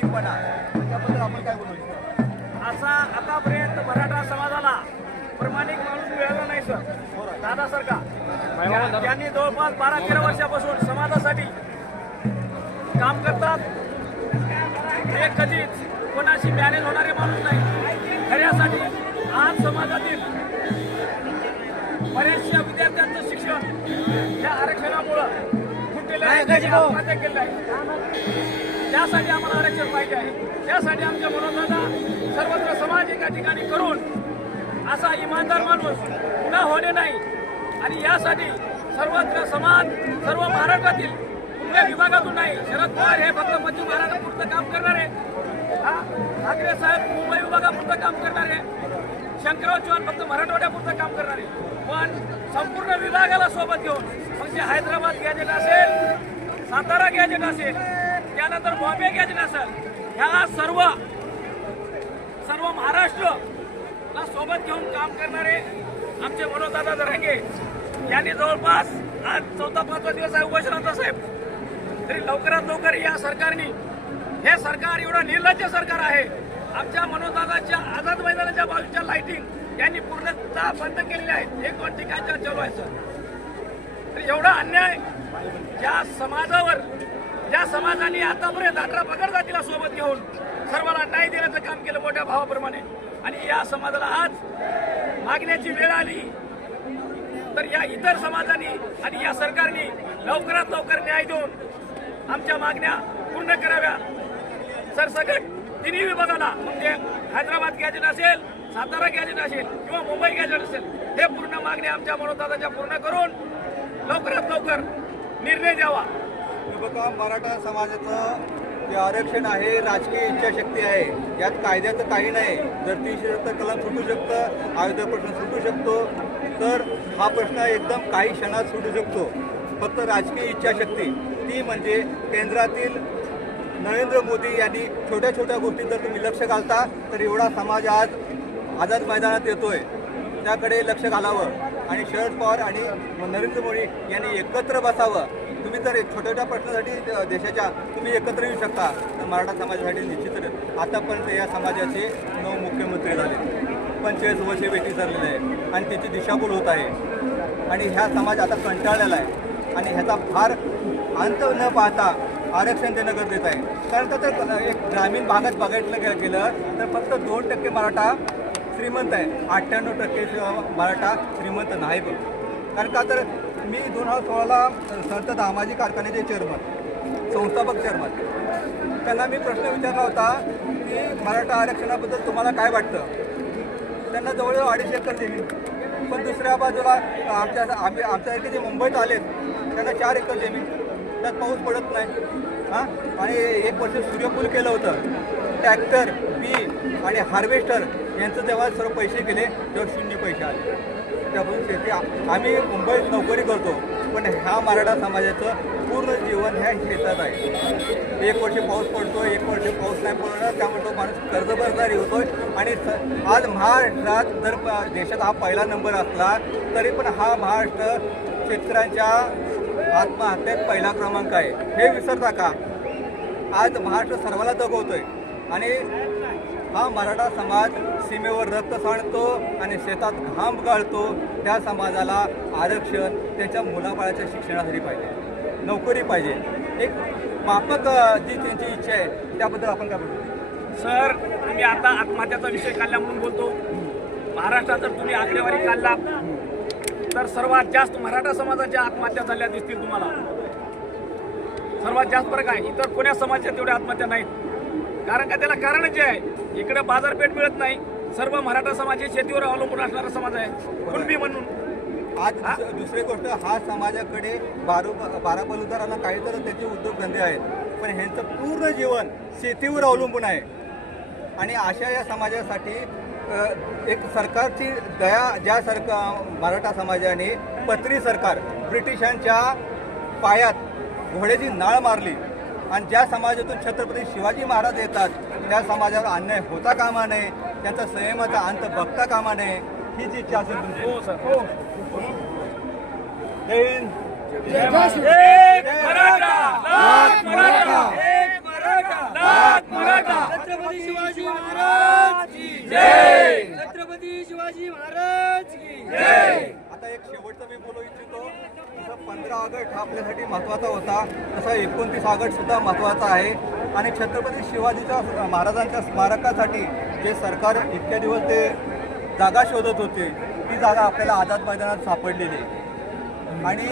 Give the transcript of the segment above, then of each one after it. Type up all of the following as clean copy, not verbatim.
प्रामाणिकपणा, त्याबद्दल आपण काय बोलू इच्छितो? असा आतापर्यंत मराठा समाजाला प्रामाणिक माणूस मिळाला नाही सर दादासारखा. त्यांनी जवळपास 12-13 वर्षापासून समाजासाठी काम करतात. हे कधीच कोणाशी मॅनेज होणारे माणूस नाही. खऱ्यासाठी आज समाजातील बऱ्याचशा विद्यार्थ्यांचं शिक्षण या आरक्षणामुळं फुटलेलं आहे, आत्महत्या केलेलं आहे. त्यासाठी आम्हाला आरक्षण पाहिजे आहे. त्यासाठी आमच्या मनोदादा सर्वत्र समाज एका ठिकाणी करून असा इमानदार माणूस पुन्हा होणे नाही. आणि यासाठी सर्वत्र समाज सर्व महाराष्ट्रातील कुठल्या विभागातून नाही. शरद पवार हे फक्त पश्चिम महाराष्ट्रापुरतं काम करणारे, ठाकरे साहेब मुंबई विभागापुरतं काम करणारे, शंकरराव चव्हाण फक्त मराठवाड्यापुरतं काम करणारे. पण संपूर्ण विभागाला सोबत घेऊन मग जे हैदराबाद गॅजेट असेल, सातारा गॅजेट असेल, त्यानंतर बॉम्बे गॅजेट असेल, ह्या सर्व महाराष्ट्रला सोबत घेऊन काम करणारे आमचे मनोजदादा जरांगे यांनी जवळपास आज 4था-5वा दिवस आहे उपोषणाचा साहेब. तरी लवकरात लवकर या सरकारने, हे सरकार एवढं निर्लज्ज सरकार आहे. आमच्या मनोजदादाच्या आझाद मैदानाच्या बाजूच्या लाइटिंग यांनी पूर्णतः बंद केलेल्या आहेत. 1-2 ठिकाणच्या चालू आहे सर. तर एवढा अन्याय ज्या समाजाने आतापर्यंत 18 पगड जातीला सोबत घेऊन सर्वांना न्याय देण्याचं काम केलं मोठ्या भावाप्रमाणे, आणि या समाजाला आज मागण्याची वेळ आली तर या इतर समाजाने आणि या सरकारने लवकरात लवकर न्याय देऊन आमच्या मागण्या पूर्ण कराव्या. सरसकट तिन्ही विभागाला, म्हणजे हैदराबाद गॅजेट असेल, सातारा गॅजेट असेल किंवा मुंबई गॅजेट असेल, हे पूर्ण मागण्या आमच्या मनोजदादाच्या पूर्ण करून लवकरात लवकर निर्णय द्यावा. बघा, मराठा समाजाचं जे आरक्षण आहे राजकीय इच्छाशक्ती आहे. यात कायद्याचं काही नाही. जर 370 कलम सुटू शकतं, अयोध्या प्रश्न सुटू शकतो, तर हा प्रश्न एकदम काही क्षणात सुटू शकतो. फक्त राजकीय इच्छाशक्ती, ती म्हणजे केंद्रातील नरेंद्र मोदी यांनी छोट्या छोट्या गोष्टीत जर तुम्ही लक्ष घालता तर एवढा समाज आज आझाद मैदानात येतोय, त्याकडे लक्ष घालावं. आणि शरद पवार आणि नरेंद्र मोदी यांनी एकत्र बसावं. तुम्ही जर छोट्या छोट्या प्रश्नासाठी देशाच्या तुम्ही एकत्र येऊ शकता तर मराठा समाजासाठी निश्चितच. आतापर्यंत या समाजाचे 9 मुख्यमंत्री झाले, 45 वर्षे वेटी चाललेले आहे आणि त्याची दिशाभूल होत आहे. आणि ह्या समाज आता कंटाळलेला आहे आणि ह्याचा फार अंत न पाहता आरक्षण देणं गरजेचं आहे. कारण तर एक ग्रामीण भागात बघायला गेलं तर फक्त 2% मराठा श्रीमंत आहे, 98% मराठा श्रीमंत नाही. बघ, कारण का तर मी 2016ला संत दामाजी कारखान्याचे चेअरमन, संस्थापक चेअरमन, त्यांना मी प्रश्न विचारला होता की मराठा आरक्षणाबद्दल तुम्हाला काय वाटतं. त्यांना जवळजवळ 2.5 एकर जमीन, पण दुसऱ्या बाजूला आमच्यासारखे जे मुंबईत आलेत त्यांना 4 एकर जमीन, त्यात पाऊस पडत नाही. आणि 1 वर्ष सूर्यफूल केलं होतं. ट्रॅक्टर, बी आणि हार्वेस्टर यांचं जेव्हा सर्व पैसे गेले तेव्हा 0 पैसे आले. त्यापासून शेती आम्ही मुंबईत नोकरी करतो, पण ह्या मराठा समाजाचं पूर्ण जीवन ह्या शेतात आहे. 1 वर्ष पाऊस पडतो, 1 वर्ष पाऊस नाही पडणार, त्यामुळे तो माणूस कर्जबाजारी होतोय. आणि आज महाराष्ट्रात जर देशात हा पहिला नंबर असला तरी पण हा महाराष्ट्र शेतकऱ्यांच्या आत्महत्येत पहिला क्रमांक आहे. हे विसरता का? आज महाराष्ट्र सर्वाला दगवतोय आणि हा मराठा समाज सीमेवर रक्त सांडतो आणि शेतात घाम गाळतो. त्या समाजाला आरक्षण त्याच्या मुलाबाळाच्या शिक्षणासाठी पाहिजे, नोकरी पाहिजे, एक माफक जी त्यांची इच्छा आहे त्याबद्दल आपण काय बोलतो? सर, तुम्ही आता आत्महत्याचा विषय काढला म्हणून बोलतो. महाराष्ट्रात जर तुम्ही आकडेवारी काढला तर सर्वात जास्त मराठा समाजाच्या आत्महत्या झाल्या दिसतील तुम्हाला. सर्वात जास्त फरक आहे. इतर कोण्या समाजाच्या तेवढ्या आत्महत्या नाहीत. कारण का? त्याला कारण जे आहे, इकडे बाजारपेठ मिळत नाही. सर्व मराठा समाज हे शेतीवर अवलंबून असणारा समाज आहे, कुणबी म्हणून. आज दुसरी गोष्ट, हा समाजाकडे 12 बलुदारांना काहीतरी त्याचे उद्योगधंदे आहेत, पण ह्यांचं पूर्ण जीवन शेतीवर अवलंबून आहे. आणि अशा या समाजासाठी एक सरकारची दया, ज्या मराठा समाजाने पत्री सरकार ब्रिटिशांच्या पायात घोड्याची नाळ मारली आणि ज्या समाजातून छत्रपती शिवाजी महाराज येतात त्या समाजावर अन्याय होता कामा नये, त्यांचा संयमाचा अंत बघता कामा नये, हीच इच्छा असेल तुमची. हो सर. हो. जय हिंद. एक मराठा, लाख मराठा, एक मराठा, लाख जिंदाबाद मराठा. छत्रपती शिवाजी महाराज की जय. छत्रपती शिवाजी महाराज की जय. आता एक शेवटचं मी बोलू इच्छितो. जसं 15 ऑगस्ट हा आपल्यासाठी महत्त्वाचा होता, तसा 29 ऑगस्ट सुद्धा महत्त्वाचा आहे. आणि छत्रपती शिवाजीच्या महाराजांच्या स्मारकासाठी जे सरकार इतक्या दिवस ते जागा शोधत होते, ती जागा आपल्याला आझाद मैदानात सापडलेली आहे. आणि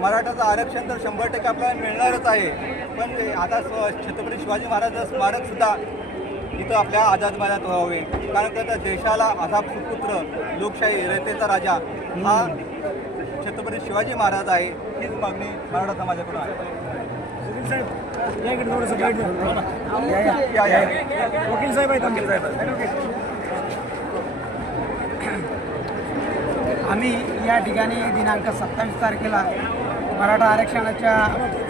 मराठाचं आरक्षण तर 100% आपल्याला मिळणारच आहे. पण आता छत्रपती शिवाजी महाराजांचं स्मारकसुद्धा इथं आपल्या आझाद मैदानात व्हावे. कारण का तर देशाला आझाद सुपुत्र, लोकशाही, रयतेचा राजा हा छत्रपती शिवाजी महाराज आहे. हीच मागणी मराठा समाजाकडून आहे. वकील साहेब आहेत. आम्ही या ठिकाणी दिनांक 27 तारखेला मराठा आरक्षणाच्या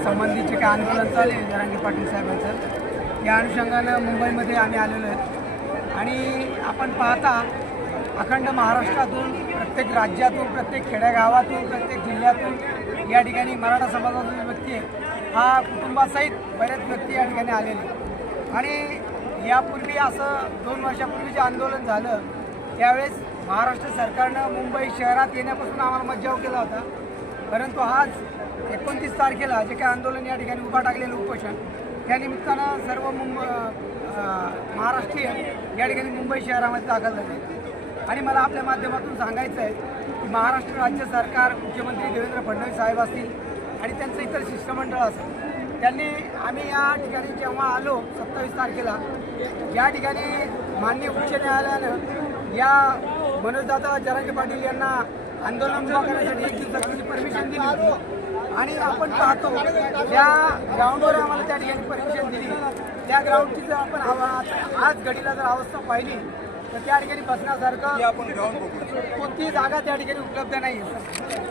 संबंधीचे काय आंदोलन चालू आहे जरांगे पाटील साहेबांचं, या अनुषंगानं मुंबईमध्ये आम्ही आलेलो आहेत. आणि आपण पाहता अखंड महाराष्ट्रातून, प्रत्येक राज्यातून, प्रत्येक खेड्यागावातून, प्रत्येक जिल्ह्यातून या ठिकाणी मराठा समाजाचा व्यक्ती आहे हा कुटुंबासहित बरेच व्यक्ती या ठिकाणी आलेले. आणि यापूर्वी असं 2 वर्षापूर्वी जे आंदोलन झालं त्यावेळेस महाराष्ट्र सरकारनं मुंबई शहरात येण्यापासून आम्हाला मज्जाव केला होता. परंतु आज 29 तारखेला जे काही आंदोलन या ठिकाणी उभा टाकलेलं उपोषण, त्या निमित्तानं सर्व महाराष्ट्रीयन या ठिकाणी मुंबई शहरामध्ये दाखल झाले. आणि मला आपल्या माध्यमातून सांगायचं आहे की महाराष्ट्र राज्य सरकार, मुख्यमंत्री देवेंद्र फडणवीस साहेब असतील आणि त्यांचं इतर शिष्टमंडळ असेल, त्यांनी आम्ही या ठिकाणी जेव्हा आलो 27 तारखेला, या ठिकाणी माननीय उच्च न्यायालयानं या मनोजदादा जरांगे पाटील यांना आंदोलन उभा करण्यासाठी 1 दिवसाची परमिशन दिली होती. आणि आपण पाहतो ज्या ग्राउंडवर आम्हाला त्या ठिकाणी परमिशन दिली, त्या ग्राउंडची जर आपण आज घडीला जर अवस्था पाहिली तर त्या ठिकाणी बसण्यासारखं आपण ग्राउंड बघू. कोणतीही जागा त्या ठिकाणी उपलब्ध नाही आहे.